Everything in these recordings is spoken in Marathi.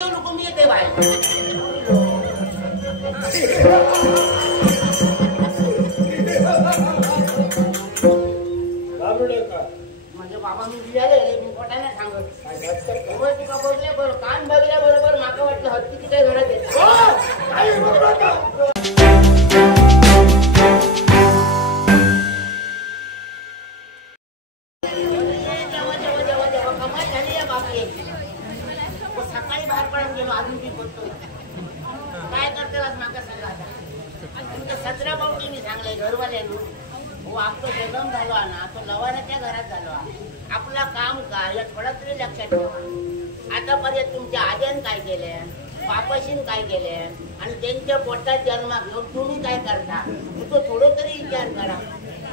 नको मी येते बाहेर. म्हणजे बाबा मी विचारले मी पोटाने सांगत तुका बघल्या बरोबर कान बघल्या बरोबर माका वाटलं हत्तीची काय घरात येत. सकाळी बाहेर पडून गेलो अजून मी बोलतोय काय करतेलाच माका सांगा आता 17 पाऊटी मी सांगलंय घरवाल्यानं आपलं जन्म झालो ना तो लवाऱ्याच्या घरात झालो. आपला काम काय या थोडा तरी लक्षात ठेवा. आतापर्यंत तुमच्या आज्यान काय केले बापाशीन काय केले आणि त्यांच्या पोटात जन्म घेऊन तुम्ही काय करता तो थोडं तरी विचार करा.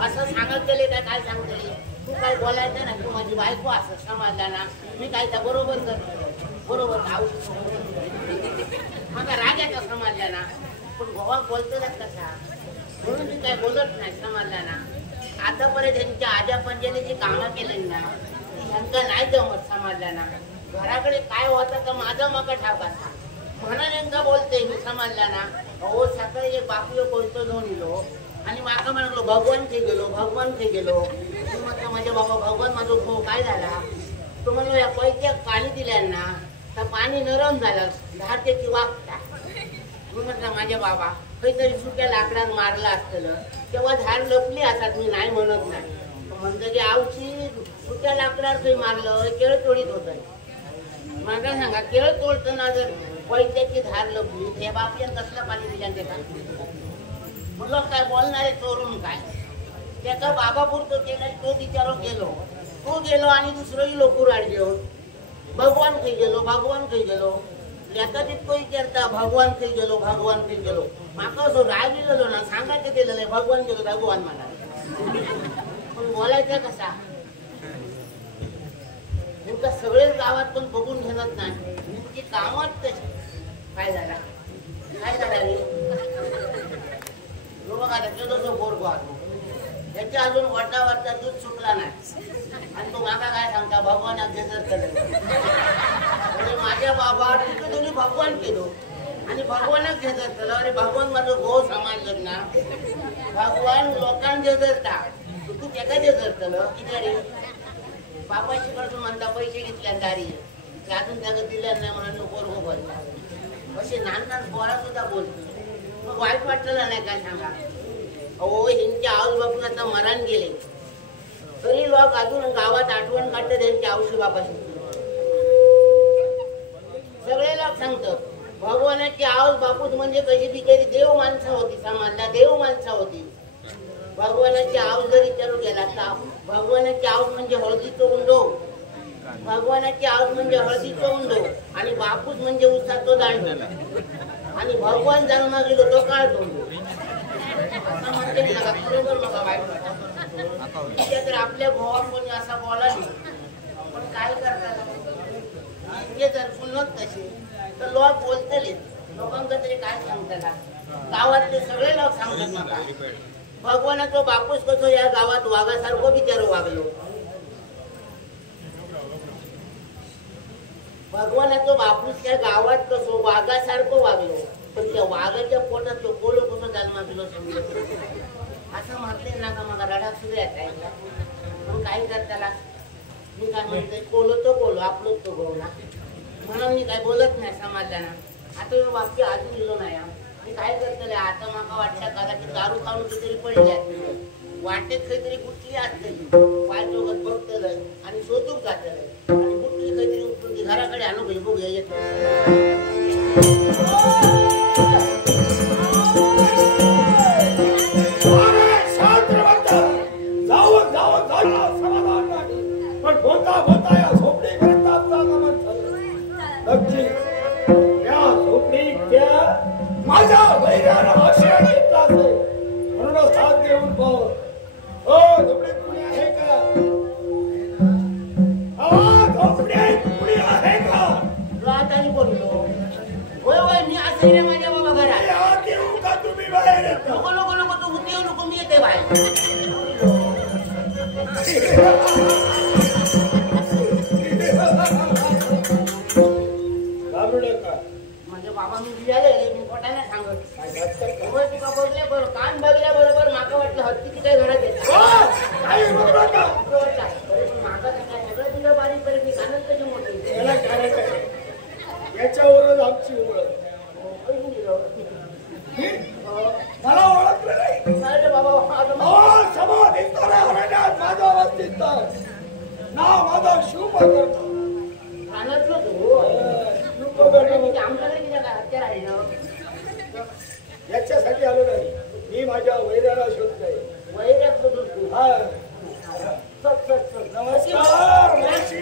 असं सांगत गेले काय सांगतले तू काय बोलायचं ना तू माझी बायको असं समजला ना मी काय त्या बरोबर करतो बरोबर माझा राग याचा समजला ना पण गोवा बोलतो कसा म्हणून मी काय बोलत नाही समजला ना. आतापर्यंत त्यांच्या आजा पंजाने जी कामं केली ना ह्यांका नाही जमत समजला ना. घराकडे काय होतं तर माझा मका ठाकाचा म्हणून यांका बोलते मी समजला ना. हो सकाळी एक बापू बोलतो जाऊन येलो आणि माका म्हणलो भगवान थे गेलो म्हटलं माझ्या बाबा भगवान माझा भाऊ काय झाला तो म्हणलो या पैक्यात पाणी दिल्यांना तर पाणी नरम झालं धारतेची वागता. मी म्हटलं माझ्या बाबा काहीतरी सुक्या लाकडात मारलं असतं तेव्हा झाड लपली असतात मी नाही म्हणत नाही म्हणतं की आवची सुक्या लाकडात काही मारलं केळ तोडीत होत. मला सांगा केळ तोडताना जर पैक्याची धार लपली ते बापल्यान कसलं पाणी दिल्यान देतात म्हणलं काय बोलणारे चोरून काय त्याचा बाबा पुरतो केला तो विचारो गेलो आणि दुसरंही लोक राड घेऊन भगवान काही गेलो याचा तितको विचारता भगवान काही गेलो माका असं राग गेलो ना सांगायचं केलेलं आहे भगवान गेलो भगवान मला पण बोलायचं कसा नेमका सगळे गावात पण बघून घेणत नाही नेमकी कामात कशी काय झाला रे बघा तो बोरगो त्याच्या अजून वटा दूध सुटला नाही आणि तो माका काय सांगता भगवान अभ्यास केलं माझ्या बाबा तिथे तुम्ही भगवान केलो आणि भगवानच घेजर केलं. अरे भगवान माझं भाऊ समाजलं ना भगवान लोकांचे जरता तू त्याचा जेजर केलं किती रे बापाशी कडून म्हणता पैसे घेतल्या दारी अजून त्याला दिल्या नाही म्हणून बोरगो बोलता असे लहान पोरा सुद्धा बोलतो मग वाईट वाटलं नाही काय सांगा. अहो ह्यांच्या आऊस बापून आता मरण गेले तरी लोक अजून गावात आठवण काढतात त्यांच्या औषधी बापाशी. सगळे लोक सांगतात भगवानाची आऊस बापूस म्हणजे कशी बिचारी देव माणसं होती समाजला देव माणसं होती. भगवानाची आऊस जर विचारू गेला तर भगवानाची आऊस म्हणजे हळदीचं उंडो भगवानाची आऊस म्हणजे हळदीचं उंडो आणि बापूस म्हणजे उसाचं दांड आणि भगवान जन्मा गेलो तो काळ तोंडो असं म्हणते बरोबर बघा वाईट तर आपल्या भावा कोणी असा बोलायला पण काय करतात जर पुन्हा तसे तर लोक बोलतले लोकांना तरी काय सांगताना गावातले सगळे लोक सांगतात मला भगवानाचा बापूस कसं या गावात वाघासारखं बिचारो वागलो. भगवानाचा बापूस त्या गावात कसं वाघासारखं वागलो पण त्या वाघाच्या पोटात तो कोलो कसं जन्मा गेलो समजलं असं म्हटले ना का मला रडा सुद्धा येत आहे. मग काय करताला मी काय म्हणते कोलो आपलं तो गोवला म्हणून मी काय बोलत नाही समाजला ना. आता मी वाक्य अजून गेलो नाही मी काय करतले आता मला वाटतं कदाचित दारू खाऊन कुठेतरी पडल्या वाटेत काहीतरी कुठली असतली पाय चोगत बघतलं आणि शोधूक जातलं आणि कुठली काहीतरी उठून घराकडे आणू घे बघ येत माझ्या वैराला आश्रय घेतला असेल म्हणून साथ देऊन बोल. हो झोपडीत कुणी आहे का? झोपडीत कुणी आहे का? आता बोललो होय मी असं रे माझ्या बाबा घरात येऊ का तुम्ही बाहेर नको तू उद्या नको मी येते बाहेर. बाबडे का? म्हणजे बाबा मी विचारले मी पोटाने सांगत काय जास्त काय? होय तुका बघल्या बरोबर कान बघल्या बरोबर माका वाटलं हत्तीची काय घरात येत नाही बरोबर का? माका काय सगळं तुझं बारीक बारीक कानच कशी मोठी याला काय काय? याच्यावरच आमची ओळख. मला ओळखलं नाही. अरे बाबा अहो, समोर दिसतो रे हरण्यात माझा आवाज दिसतोय. नाव माझं शिवप्रकर. कानातलं तू शिवप्रकर. आमच्याकडे किती काय हत्या राहिलं याच्यासाठी आलो नाही. मी माझ्या वैराला शोधतोय. वैरात शोधून तू हा. सत सत सत नमस्कार मावशी.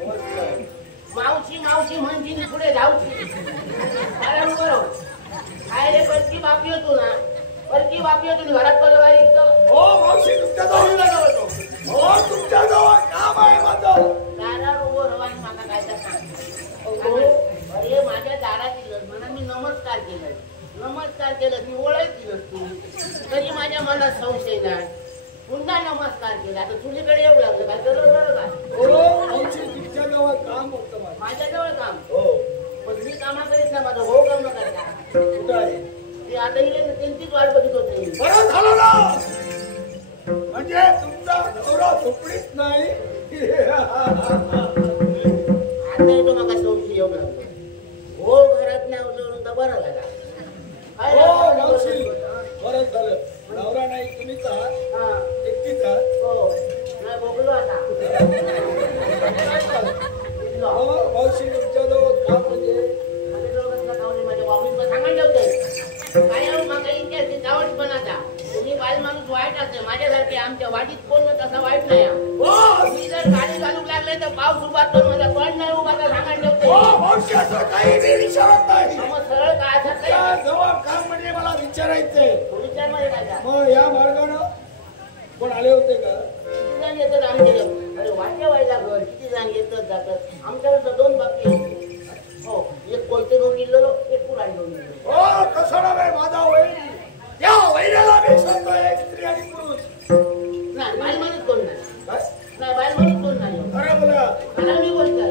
नमस्कार. मावशी मावशी म्हणती पुढे जाऊची कारण बरोबर काय रे परकी बापी होतो ना परकी बापी होतो घरात बरोबर हो मावशी तुमच्या जवळ हो तुमच्या जवळ काम आहे माझं. दारावर उभं रवानी माका काय तर सांग अरे माझ्या दारात दिलं म्हणा मी नमस्कार केलं मी ओळखलं तू तरी माझ्या मनात संशय नाही पुन्हा नमस्कार केला आता तुझ्याकडे येऊ लागलं काय बरोबर काय हो मावशी तुमच्या जवळ काम होतं माझं. माझ्याजवळ काम हो पण मी कामा करीत ना माझं भाऊ काम न करता कुठं आहे? ते आता इले त्यांचीच वाट बघत होते बरं झालं ना. म्हणजे तुमचा नवरा झोपडीत नाही. आता येतो माका संशय येऊ लागलो हो घरात नाही उचलून तर बरं झाला काय हो मावशी बरं झालं. नवरा नाही तुम्हीच आहात. हा एकटीच आहात. हो नाही बघलो आता हो मावशी तुमच्या जवळ काम म्हणजे माझ्या बाबूला सांगायला होते काय मागा इतिहास जावट पण आता तुम्ही बाल माणूस वाईट असते माझ्यासारखे आमच्या वाडीत कोण तसा वाईट नाही मी जर गाडी घालूक लागले तर पाऊस उभा तर मला पण नाही उभा तर सांगायला हो मावशी असं काही मी विचारत नाही. मग सरळ काय असं तुमच्या जवळ काम म्हणजे मला विचारायचंय. विचार मध्ये काय मग या मार्गानं कोण आले होते का? किती जण येतात आमच्या अरे वाट्या व्हायला घर किती जण येतात जातात आमच्याकडे दोन बाकी हो एक कोलते घेऊन गेलेलो एक पुराण घेऊन गेलो हो कसं नव्हे माझा वैरी. या वैऱ्याला मी शोधतोय एक स्त्री आणि पुरुष. नाही बाल माणूस कोण नाही काय? नाही बाल माणूस कोण नाही खरं बोला. मला मी बोलतोय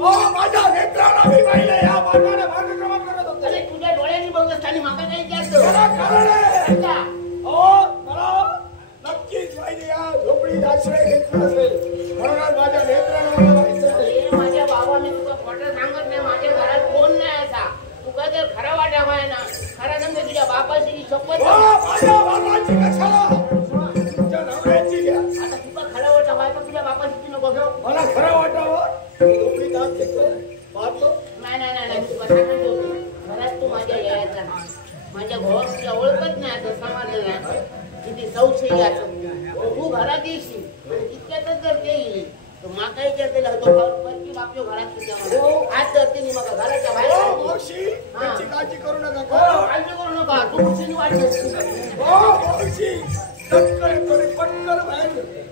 हो माझ्या नेत्राला मी पाहिलं या मार्गाने मार्गक्रमण करत होते. अरे तुझ्या डोळ्यांनी बघत आणि माका काही विचारतो त्याला कारण आहे. अच्छा. हो मला नक्कीच माहिती या झोपडीत आश्रय घेतला असेल म्हणूनच माझ्या नेत्राला मला माहिती आहे. अरे माझ्या बाबा मी तुला खोटं सांगत नाही माझ्या घरात कोण नाही असा तुका जर खरा वाटा व्हाय ना खरा नंतर तुझ्या बापाची शपथ हो माझ्या बाबाची कशाला तुमच्या नवऱ्याची घ्या. आता तुका खरा वाटा व्हाय तर तुझ्या बापाची नको घेऊ मला खरं वाटावं मी झोपडीत हात घेतला पाहतो. नाही तुका सांगत होती घरात तू माझ्या यायचा ना माझ्या भावाला तुला ओळखत नाही असं समजलं नाही किती संशयी असं तू घरात येशील इतक्यातच जर ते येईल तर माका विचारते परकी बापयो घरात तुझ्या आज तर ते मग घराच्या बाहेर हो मावशी याची काळजी करू नका का? काळजी करू नका तू कुठे वाटत हो मावशी पटकन येतो रे, पटकन बाहेर येतो.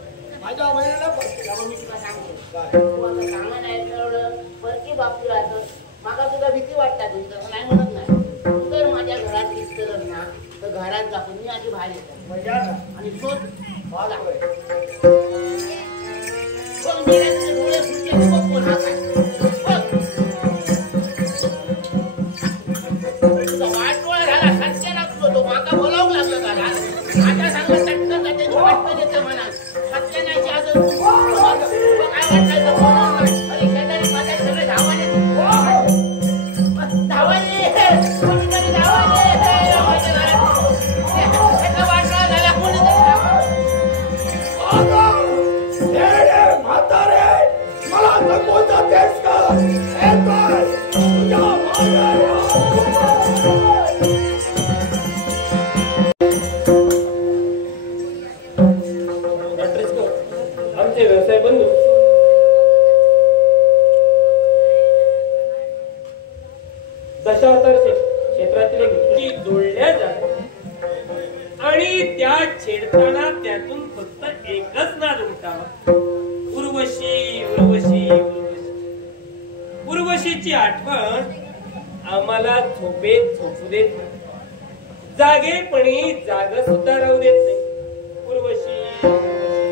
माझ्या वैरीला पटकन. मी तुला सांगते तू आता सांगा नाही एवढं परकी बापयो असं माका तुला भीती वाटतात तुझी तसं नाही म्हणत नाही तू जर माझ्या घरात दिसतं ना तर घरात जा पण मी आधी बाहेर येतो मग या ना. आणि शोध पाहतोय. बघ मेल्याचे डोळे फुटले की बघ कोण हा काय बघ तुझा वाट डोळा झाला सत्य लागतो तो माका बोलावं लागलं का आता सांगा चटकन त्याची वाटतं देतं म्हणा सत्य नाही असं काय वाटायचं बोलावं नाही अरे शेजारी माझ्या सगळे धावाले कोणीतरी धावाले वाटला झाला कोणीतरी म्हातारे मला नको जातेस का? येतोय तुझ्या मागे. आमचे व्यवसाय बंधू दशावतार क्षेत्रातील एक गोष्टी जोडल्या जातात आणि त्या छेडताना त्यातून फक्त एकच नाद उमटावा उर्वशी उर्वशी उर्वशी. उर्वशीची आठवण आम्हाला झोपेत झोपू देत नाही, जागेपणी जाग सुद्धा राहू देत नाही. उर्वशी उर्वशी.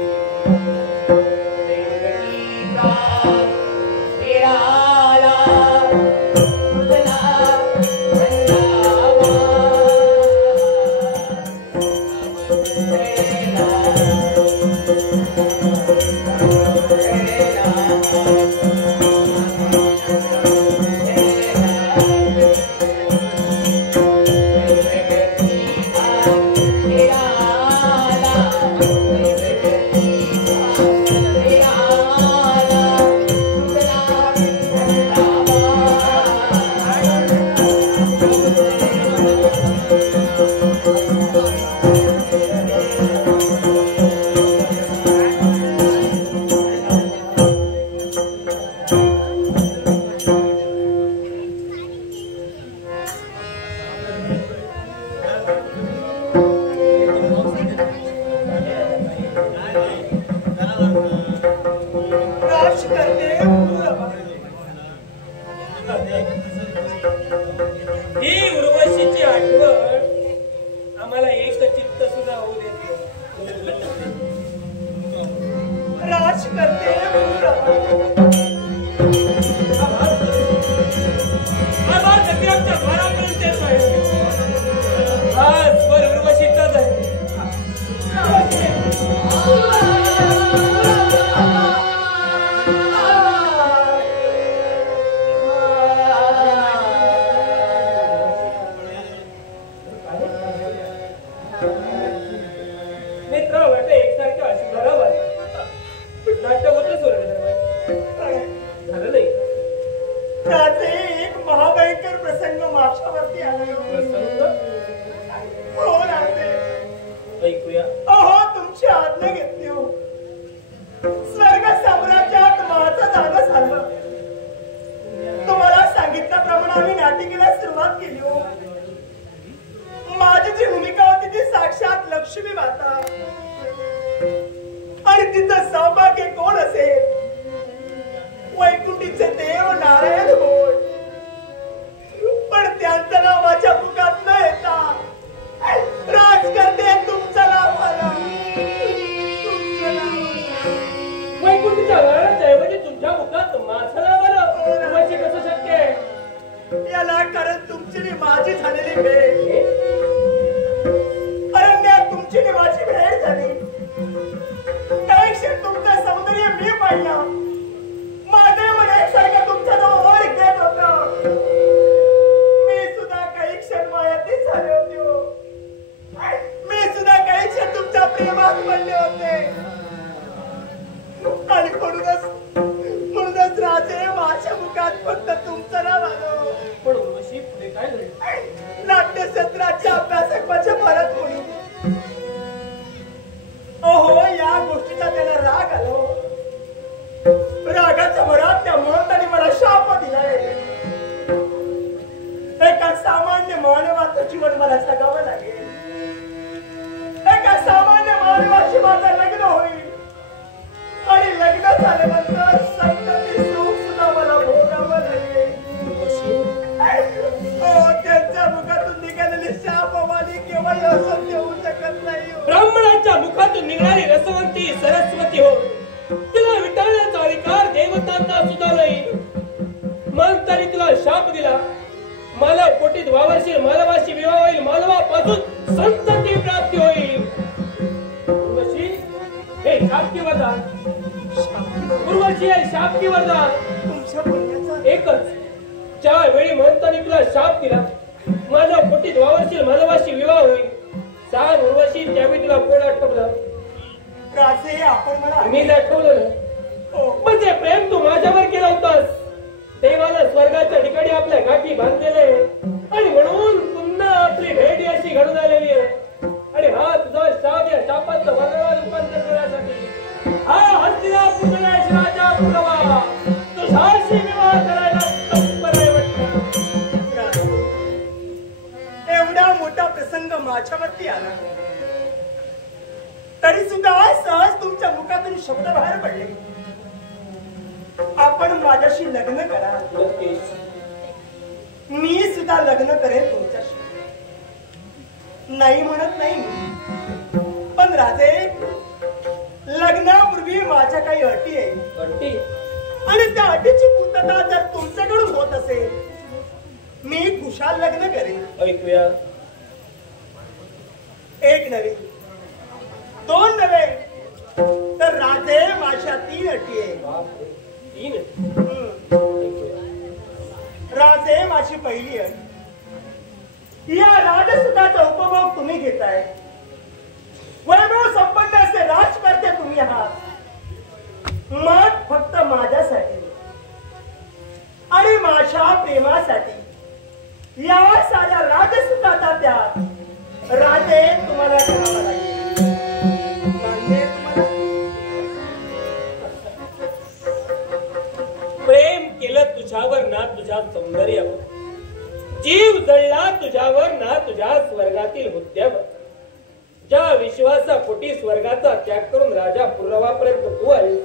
ही उर्वशीची आठवण आम्हाला एक चित्त सुद्धा होऊ देत राज करते आमच्या घरापर्यंत येतोय आज वर उर्वशीचाच आहे ब्राह्मणाच्या मुखातून निघणारी रसवंती सरस्वती हो तिला विटाळण्याचा अधिकार देवतांना सुद्धा नाही मग तरी तिला शाप दिला मालव पोटीत वावरशील मालवाशी विवाह होईल मालवापासून संतती प्राप्ती होईल उर्वशी हे शाप की वरदान उर्वशी हे शाप की वरदान तुमच्या बोलण्याचा एकच ज्या वेळी म्हणताना तुला शाप दिला मालव पोटीत वावरशील मालवाशी विवाह होईल सांग उर्वशी त्यावेळी तुला कोण आठवलं राजे आपण मला मी आठवलं म्हणजे प्रेम तू माझ्यावर केला होतास देवाला स्वर्गाच्या ठिकाणी आपल्या गाठी बांधलेले आणि म्हणून पुन्हा आपली भेट अशी घडून आलेली आहे आणि हा तुझा शाप या शापाचं वरदान रूपांतर करण्यासाठी हा हस्तिनापुर राजा पुरवा तुझ्याशी विवाह करायला तत्पर आहे वाटतं एवढा मोठा प्रसंग माझ्यावरती आला तरी सुद्धा सहज तुमच्या मुखातून शब्द बाहेर पडले आपण माझ्याशी लग्न करा मी सुद्धा लग्न करेन तुमच्याशी नाही म्हणत नाही पण राजे लग्नापूर्वी माझ्या काही अटी आहे आणि त्या अटीची पूर्तता जर तुमच्याकडून होत असेल मी खुशाल लग्न करेन ऐकूया एक नव्हे दोन नव्हे तर राजे माझ्या 3 अटी आहे राजे माझी पहिली अट या राजसुखाचा उपभोग तुम्ही घेताय वैभव संपन्न असे राजकर्ते तुम्ही आहात मग फक्त माझ्यासाठी आणि माझ्या प्रेमासाठी या साऱ्या राजसुखाचा त्याग राजे तुम्हाला करावा लागेल मान्य तुम्हाला प्रेम केलं तुझ्यावर ना तुझ्या सौंदर्यावर जीव जळला तुझ्यावर ना तुझ्या स्वर्गातील हुद्द्यावर ज्या विश्वासापोटी स्वर्गाचा त्याग करून राजा पुरवापर्यंत तू आलीस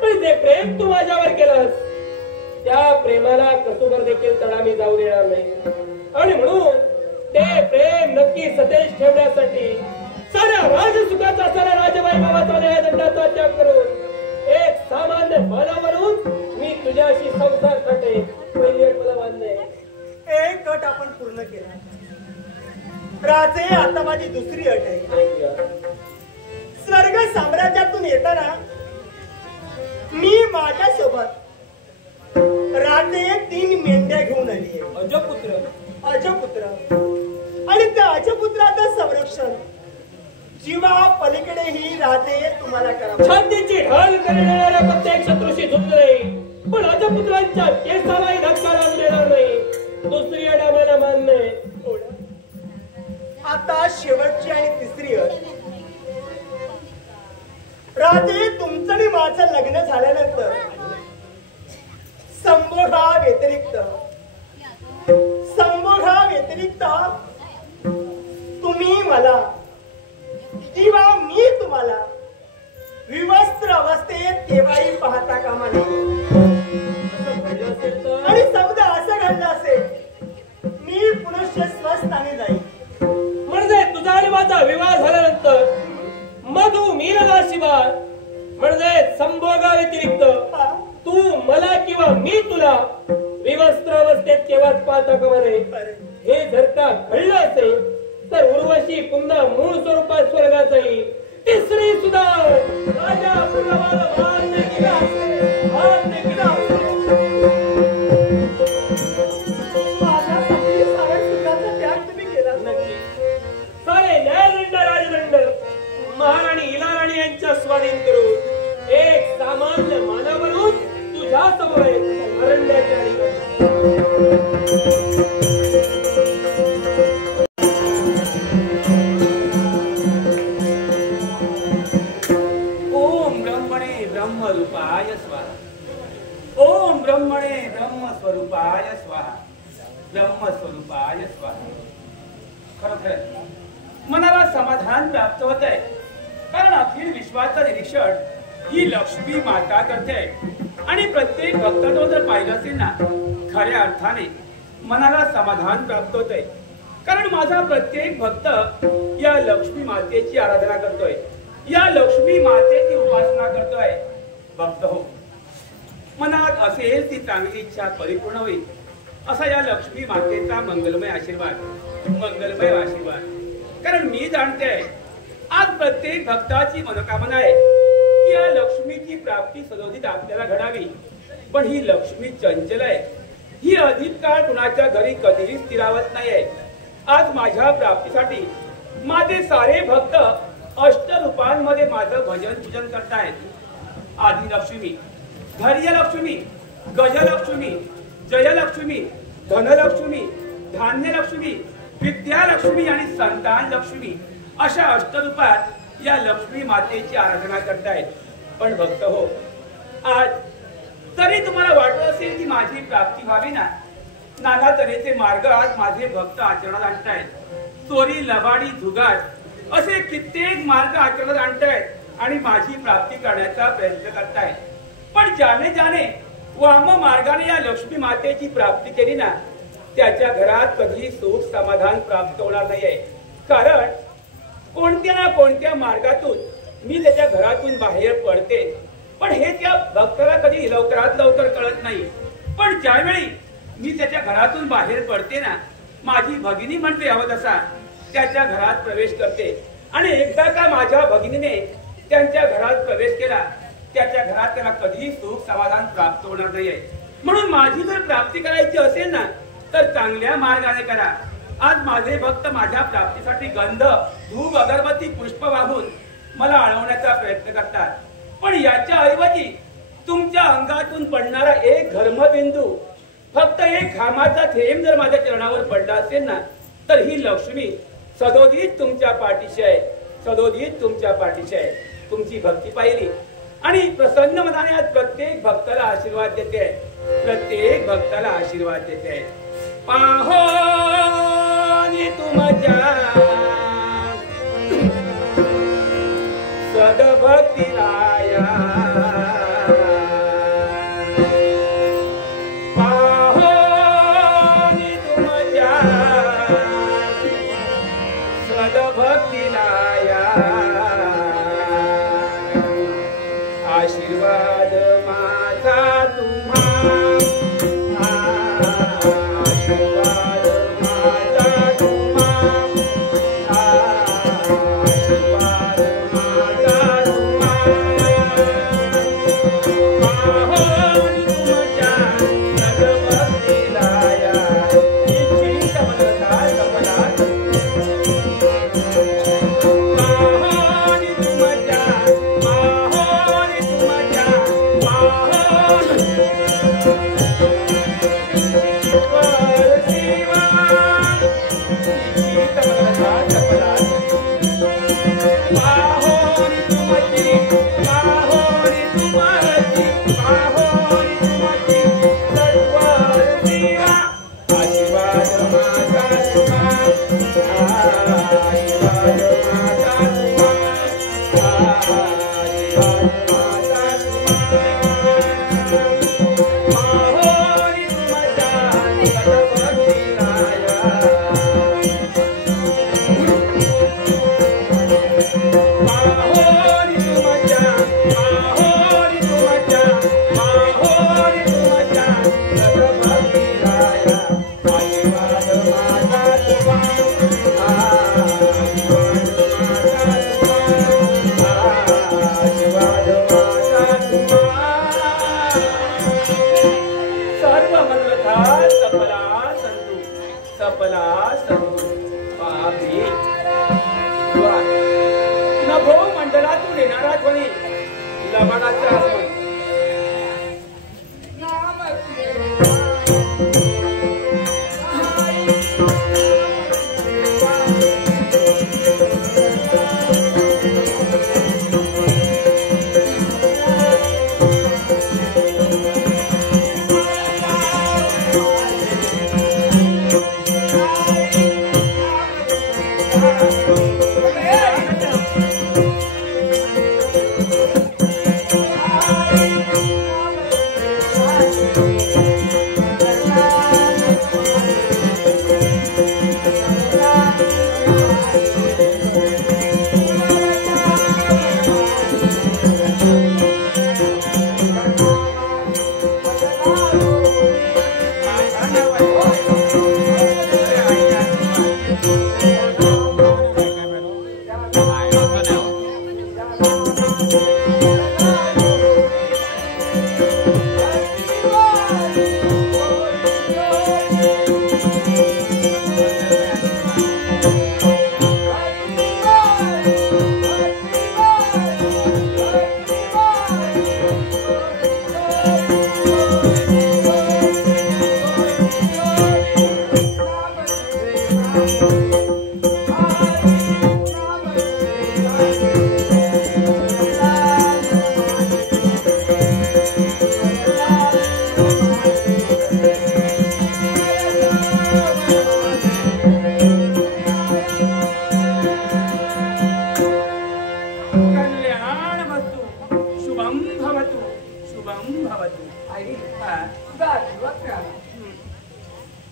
पण ते प्रेम तू माझ्यावर केलंस त्या प्रेमाला कसोबर देखील तडा मी जाऊ देणार नाही. आणि म्हणून ते प्रेम नक्की सतेज ठेवण्यासाठी साऱ्या राजसुखाचा साऱ्या राजवैभवाचा न्यायदंडाचा त्याग करून एक सामान्य मानावरून मी तुझ्याशी संसार करते. पहिली अट मला मान्य आहे. एक अट आपण पूर्ण केला. राजे, आता माझी दुसरी अट आहे. स्वर्ग साम्राज्यातून येताना मी माझ्यासोबत राजे 3 मेंढ्या घेऊन आली आहे. अजपुत्र आणि त्या अजपुत्राचं संरक्षण जीवा पलीकडे ही राजे तुम्हाला करा. छातीची ढाल करणाऱ्या प्रत्येक शत्रूशी झुंज नाही, पण अजपुत्रांच्या केसालाही धक्का लागू देणार नाही. दुसरी अट आम्हाला मान्य आहे. आता शेवटची आणि तिसरी अट. राजे, तुमचं आणि माझं लग्न झाल्यानंतर संभोगा व्यतिरिक्त तुम्ही मला किंवा मी तुम्हाला विवस्त्र अवस्थेत केव्हाही पाहता कामा नये. आणि समजा असं घडलं असेल, मी पुनश्च स्वस्थानी जाईल. म्हणजे तुझा आणि माझा विवाह झाल्यानंतर मधु मीनदाशिवाय म्हणजे संभोगा व्यतिरिक्त तू मला किंवा मी तुला विवस्त्र अवस्थेत केव्हाच पाहता कामा नये. हे जर का घडलं असेल तर उर्वशी पुन्हा मूळ स्वरूपात स्वर्गात जाईल. तिसरी सुद्धा राजा पुनवाला मान्य केला असेल. माझ्यासाठी साऱ्या सुखाचा त्याग तुम्ही केला. नक्की सारे न्यायदंड राजदंड महाराणी इलाराणी यांच्या स्वाधीन करून एक सामान्य मानावरून तुझ्या समोर अरण्याच्या ओम ब्रह्मणे ब्रह्मरूपाय स्वाहा. ओम ब्रह्मणे ब्रह्मस्वरूपाय स्वाहा. ब्रह्मस्वरूपाय स्वाहा. खरोखर मनाला समाधान प्राप्त होत आहे, कारण अखिल विश्वाचं निरीक्षण ही लक्ष्मी माता करते. आणि प्रत्येक भक्ताचं जर पाहिलं असेल ना, खऱ्या अर्थाने मनाला समाधान प्राप्त होतंय, कारण माझा प्रत्येक भक्त या लक्ष्मी मातेची आराधना करतोय, या लक्ष्मी मातेची उपासना करतोय. भक्त हो, मनात असेल ती चांगली इच्छा परिपूर्ण होईल असा या लक्ष्मी मातेचा मंगलमय आशीर्वाद. कारण मी जाणते आज प्रत्येक भक्ताची मनोकामना आहे की या लक्ष्मीची प्राप्ती सदोदित आपल्याला घडावी. पण ही लक्ष्मी चंचल आहे, ही अधिक काळ कुणाच्या घरी कधीही स्थिरावत नाहीये. आज माझ्या प्राप्तीसाठी माझे सारे भक्त अष्टरूपांमध्ये माझं भजन पूजन करतायत. आदिलक्ष्मी, धैर्यलक्ष्मी, गजलक्ष्मी, जयलक्ष्मी, धनलक्ष्मी, धान्यलक्ष्मी, विद्यालक्ष्मी आणि संतान लक्ष्मी अशा अष्टरूपात या लक्ष्मी मातेची आराधना करतायत. पण भक्त हो, आज तरी तुम्हाला वाटत असेल की माझी प्राप्ती व्हावी ना, नाना तऱ्हेचे मार्ग आज माझे भक्त आचरणात आणतायत. चोरी, लबाडी, जुगार असे कित्येक मार्ग आचरणात आणतायत आणि माझी प्राप्ती करण्याचा प्रयत्न करतायत. पण ज्याने वाम मार्गाने या लक्ष्मी मातेची प्राप्ती केली ना, त्याच्या घरात कधी सुख समाधान प्राप्त होणार नाहीये. कारण कोणत्या ना कोणत्या मार्गातून मी त्याच्या घरातून बाहेर पडते, पण हे त्या भक्ताला कधी लवकरात लवकर कळत नाही. पण ज्यावेळी मी त्याच्या घरातून बाहेर पडते ना, माझी भगिनी म्हणते अवदसा त्याच्या घरात प्रवेश करते. आणि एकदा का माझ्या भगिनीने त्यांच्या घरात प्रवेश केला, त्याच्या घरात त्याला कधीही सुख समाधान प्राप्त होणार नाहीये. म्हणून माझी जर प्राप्ती करायची असेल ना, तर चांगल्या मार्गाने करा. आज माझे भक्त माझ्या प्राप्तीसाठी गंध, धूप, अगरबत्ती, पुष्प वाहून मला अडवण्याचा प्रयत्न करतात. पण याच्या ऐवजी तुमच्या अंगातून पडणारा एक धर्मबिंदू, फक्त एक घामाचा थेंब जर माझ्या चरणावर पडला असेल ना, तर ही लक्ष्मी सदोदित तुमच्या पाठीशी आहे, सदोदित तुमच्या पाठीशी आहे. तुमची भक्ती पाहिली आणि प्रसन्न मनाने आज प्रत्येक भक्ताला आशीर्वाद देते, प्रत्येक भक्ताला आशीर्वाद देते. पाहो तुमच्या सदभक्ती राया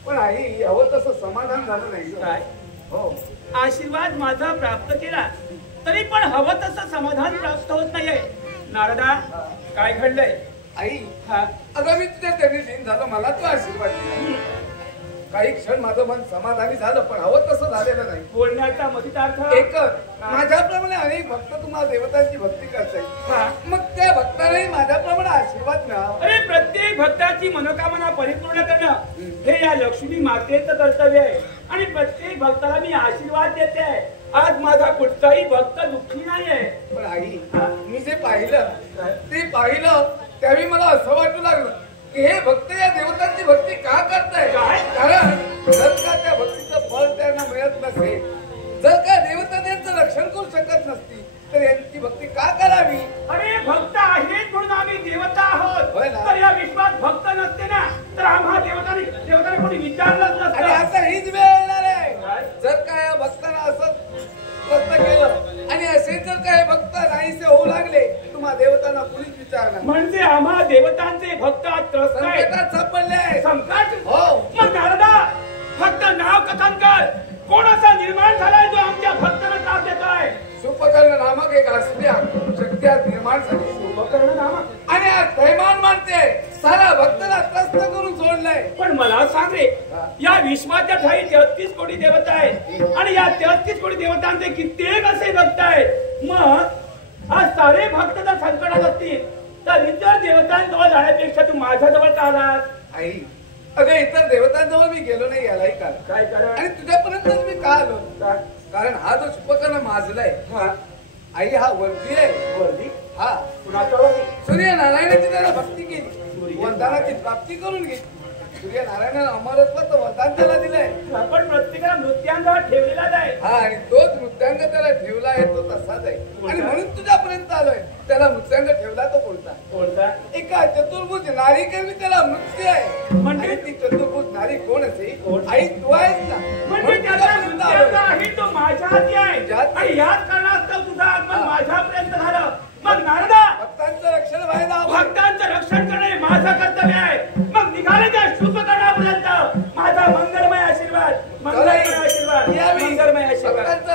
पण आई हवं तसं समाधान झालं नाही काय हो आशीर्वाद माझा प्राप्त केला तरी पण हवं तसं समाधान प्राप्त होत नाहीये नारदा काय घडलंय आई हा अगं मी तुझ्या त्यांनी दिन झालं मला तू आशीर्वाद दिला काही क्षण माझं मन समाधानी झालं पण हवं तसं झालेलं नाही बोलण्याचा मतितार्थ एकच माझ्याप्रमाणे अनेक भक्त तुम्हाला देवतांची भक्ती करतायत मग त्या भक्तालाही माझ्याप्रमाणे आशीर्वाद मिळावा अरे प्रत्येक भक्ताची मनोकामना परिपूर्ण करणं हे या लक्ष्मी मातेचं कर्तव्य आहे आणि प्रत्येक भक्ताला मी आशीर्वाद देते आहे आज माझा कुठचाही भक्त दुःखी नाहीये पण आई मी जे पाहिलं ते पाहिलं त्यावेळी मला असं वाटू लागलं की हे भक्त या देवतांची भक्ती का करताय काय? कारण जर का त्या भक्तीचं फळ त्यांना मिळत नसेल जर का देवता त्यांचं रक्षण करू शकत नसती तर यांची भक्ती का करावी अरे भक्त आहेत म्हणून आम्ही देवता आहोत होय ना? तर या विश्वात भक्त नसते ना तर आम्हा देवताने कोणी विचारलंच आणि नसतं आता हीच वेळ येणार आहे काय? जर का या भक्तांना असं प्रयत्न केलं आणि असे जर का हे भक्त नाहीसे होऊ लागले तुम्हा देवतांना कुणीच विचारणार म्हणजे आम्हा देवतांचे भक्त आज त्रस्त आहेत संकटात सापडले आहे संकट हो मग नारदा फक्त नाव कथन कर कोण असा निर्माण झालाय जो आमच्या भक्तांना त्रास देतोय सुपकर्ण नामक एक असल्या शक्ती आज निर्माण झाली उपकरण नामक आणि आज थैमान मानते सारा भक्ताला त्रस्त करून सोडलाय पण मला सांग रे या विश्वाच्या ठाई 33 कोटी देवता आहेत आणि या 33 कोटी देवतांचे कित्येक असे भक्त आहेत मग आज सारे भक्त जर संकटात असतील तर इतर देवतांजवळ जाण्यापेक्षा तू माझ्याजवळ का आलास आई अगं इतर देवतांजवळ मी गेलो नाही यालाही काल काय कारण आणि तुझ्यापर्यंतच मी का आलो काय? कारण हा जो शुपकर्ण माजलाय हा आई हा वर्दी आहे वर्दी हा कुणाच्या वर्दी सूर्यनारायणाची त्याला भक्ती केली वरदानाची प्राप्ती करून घेतली सूर्यनारायणानं अमरत्वाचं वरदान त्याला दिलंय. आपण प्रत्येकाला मृत्यांगावर ठेवलेलाच आहे. हा, आणि तोच मृत्यांग त्याला ठेवला आहे तो तसाच आहे. आणि म्हणून तुझ्यापर्यंत आलोय. त्याला मृत्यांग ठेवला तो कोणता? कोणता? एका चतुर्भुज नारी करवी त्याला मृत्यू आहे. म्हणजे? आणि ती चतुर्भुज नारी कोण असेल? कोण? आई तू आहेस ना. म्हणजे म्हणून त्याचा तुझ्यापर्यंत मृत्यांग आलोय. आहे तो माझ्या हाती आहे. तुझ्यात? आणि याच कारणास्तव तुझं आगमन हा. माझ्यापर्यंत झालं. मग नारदा, भक्तांचं रक्षण व्हायला हवं. भक्तांचं रक्षण करणे माझं कर्तव्य आहे. मग निघाले त्या शुभकरणापर्यंत माझा मंगलमय आशीर्वाद, मंगलमय आशीर्वाद, यावेळी मंगलमय आशीर्वाद. भक्तांचं